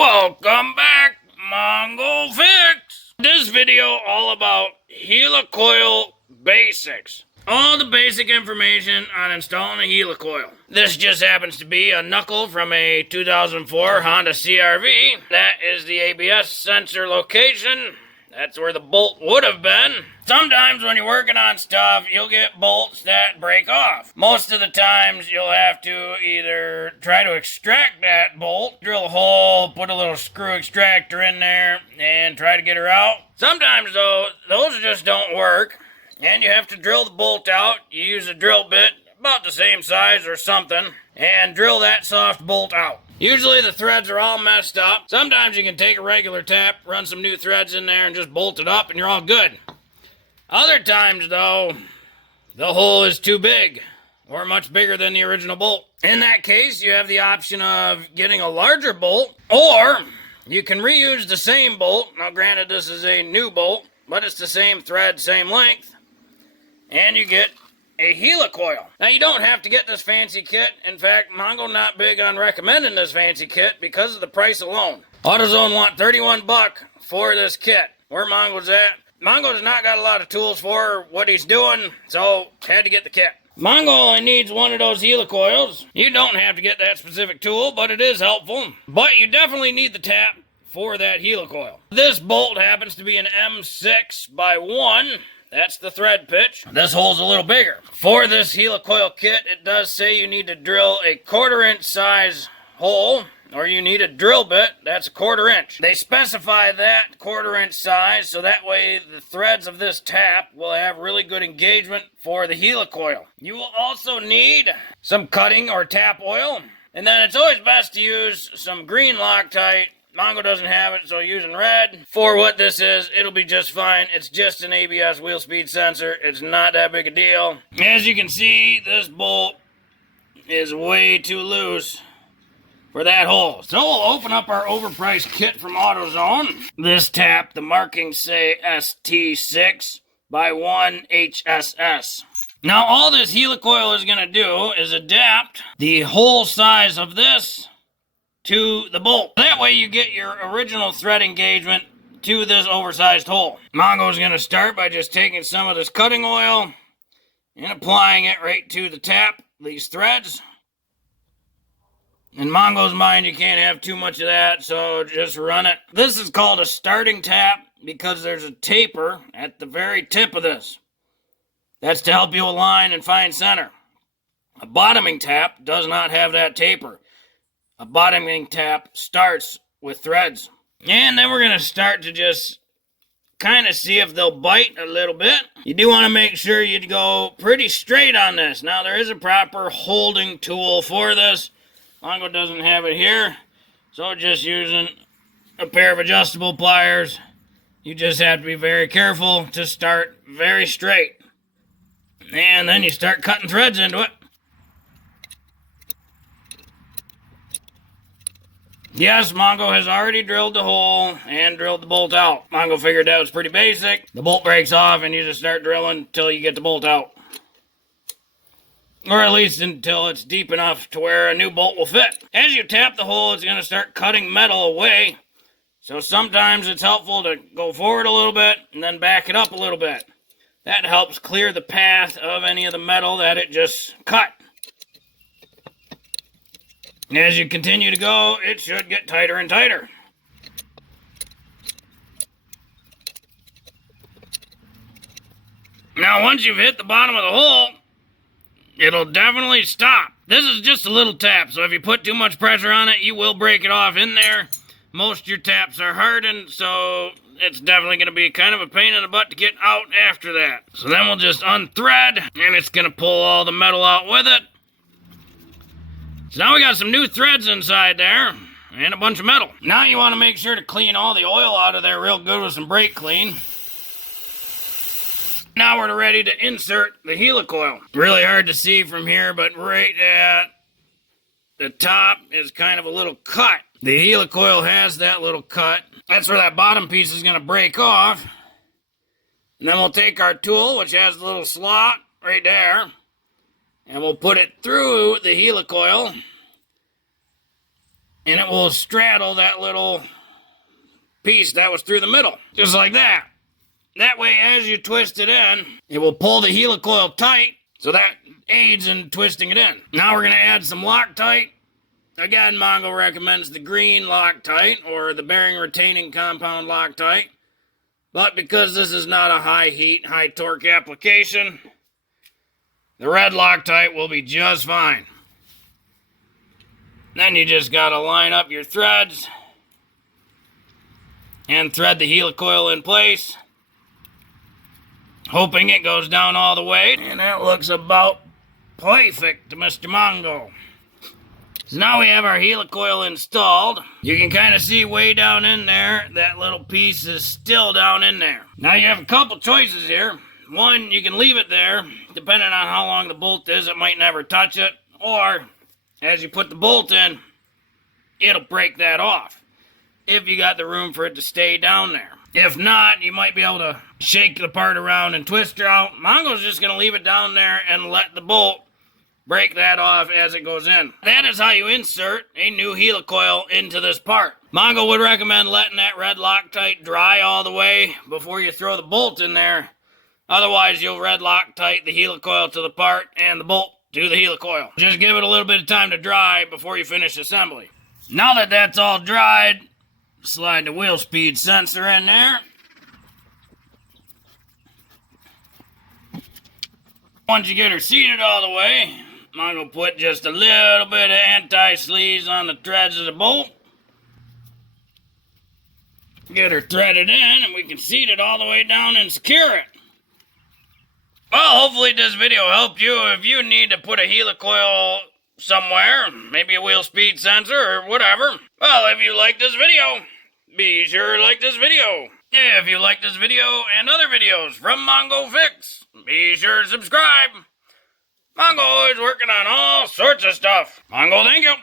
Welcome back, Mongo Fix. This video all about Helicoil basics. All the basic information on installing a Helicoil. This just happens to be a knuckle from a 2004 Honda CRV. That is the ABS sensor location. That's where the bolt would have been. Sometimes when you're working on stuff, you'll get bolts that break off. Most of the times, you'll have to either try to extract that bolt, drill a hole, put a little screw extractor in there, and try to get her out. Sometimes, though, those just don't work, and you have to drill the bolt out. You use a drill bit, about the same size or something, and drill that soft bolt out. Usually the threads are all messed up. Sometimes you can take a regular tap, run some new threads in there, and just bolt it up, and you're all good. Other times, though, the hole is too big, or much bigger than the original bolt. In that case, you have the option of getting a larger bolt, or you can reuse the same bolt. Now, granted, this is a new bolt, but it's the same thread, same length, and you get a Helicoil. Now, you don't have to get this fancy kit. In fact, Mongo not big on recommending this fancy kit because of the price alone. AutoZone want $31 for this kit. Where Mongo's at? Mongo's not got a lot of tools for what he's doing, so had to get the kit. Mongo only needs one of those Helicoils. You don't have to get that specific tool, but it is helpful. But you definitely need the tap for that Helicoil. This bolt happens to be an M6 by 1. That's the thread pitch. This hole's a little bigger. For this Helicoil kit, it does say you need to drill a 1/4 inch size hole, or you need a drill bit. That's a 1/4 inch. They specify that 1/4 inch size, so that way the threads of this tap will have really good engagement for the Helicoil. You will also need some cutting or tap oil, and then it's always best to use some green Loctite. Mongo doesn't have it, so using red. For what this is, it'll be just fine. It's just an ABS wheel speed sensor. It's not that big a deal. As you can see, this bolt is way too loose for that hole. So we'll open up our overpriced kit from AutoZone. This tap, the markings say ST6 by 1 HSS. Now all this Helicoil is going to do is adapt the hole size of this to the bolt. That way you get your original thread engagement to this oversized hole. Mongo's going to start by just taking some of this cutting oil and applying it right to the tap, these threads. In Mongo's mind, you can't have too much of that, so just run it. This is called a starting tap because there's a taper at the very tip of this. That's to help you align and find center. A bottoming tap does not have that taper. A bottoming tap starts with threads. And then we're going to start to just kind of see if they'll bite a little bit. You do want to make sure you go pretty straight on this. Now, there is a proper holding tool for this. Mongo doesn't have it here, so just using a pair of adjustable pliers. You just have to be very careful to start very straight. And then you start cutting threads into it. Yes, Mongo has already drilled the hole and drilled the bolt out. Mongo figured that was pretty basic. The bolt breaks off and you just start drilling until you get the bolt out. Or at least until it's deep enough to where a new bolt will fit. As you tap the hole, it's going to start cutting metal away. So sometimes it's helpful to go forward a little bit and then back it up a little bit. That helps clear the path of any of the metal that it just cut. As you continue to go, it should get tighter and tighter. Now, once you've hit the bottom of the hole, it'll definitely stop. This is just a little tap, so if you put too much pressure on it, you will break it off in there. Most of your taps are hardened, so it's definitely going to be kind of a pain in the butt to get out after that. So then we'll just unthread, and it's going to pull all the metal out with it. So now we got some new threads inside there, and a bunch of metal. Now you want to make sure to clean all the oil out of there real good with some brake clean. Now we're ready to insert the Helicoil. Really hard to see from here, but right at the top is kind of a little cut. The Helicoil has that little cut. That's where that bottom piece is going to break off. And then we'll take our tool, which has the little slot right there, and we'll put it through the Helicoil and it will straddle that little piece that was through the middle. Just like that. That way, as you twist it in, it will pull the helicoil tight, so that aids in twisting it in. Now we're going to add some Loctite. Again, Mongo recommends the green Loctite, or the bearing retaining compound Loctite. But because this is not a high heat, high torque application, the red Loctite will be just fine. Then you just got to line up your threads and thread the helicoil in place, hoping it goes down all the way. And that looks about perfect to Mr. Mongo. So now we have our helicoil installed. You can kind of see way down in there, that little piece is still down in there. Now you have a couple choices here. One, you can leave it there. Depending on how long the bolt is, it might never touch it. Or, as you put the bolt in, it'll break that off, if you got the room for it to stay down there. If not, you might be able to shake the part around and twist it out. Mongo's just going to leave it down there and let the bolt break that off as it goes in. That is how you insert a new helicoil into this part. Mongo would recommend letting that red Loctite dry all the way before you throw the bolt in there. Otherwise, you'll red Loctite the helicoil to the part and the bolt to the helicoil. Just give it a little bit of time to dry before you finish assembly. Now that that's all dried, slide the wheel speed sensor in there. Once you get her seated all the way, I'm going to put just a little bit of anti-seize on the threads of the bolt. Get her threaded in and we can seat it all the way down and secure it. Well, hopefully this video helped you if you need to put a helicoil somewhere, maybe a wheel speed sensor or whatever. Well, if you like this video, be sure to like this video. If you like this video and other videos from Mongo Fix, be sure to subscribe. Mongo is working on all sorts of stuff. Mongo, thank you.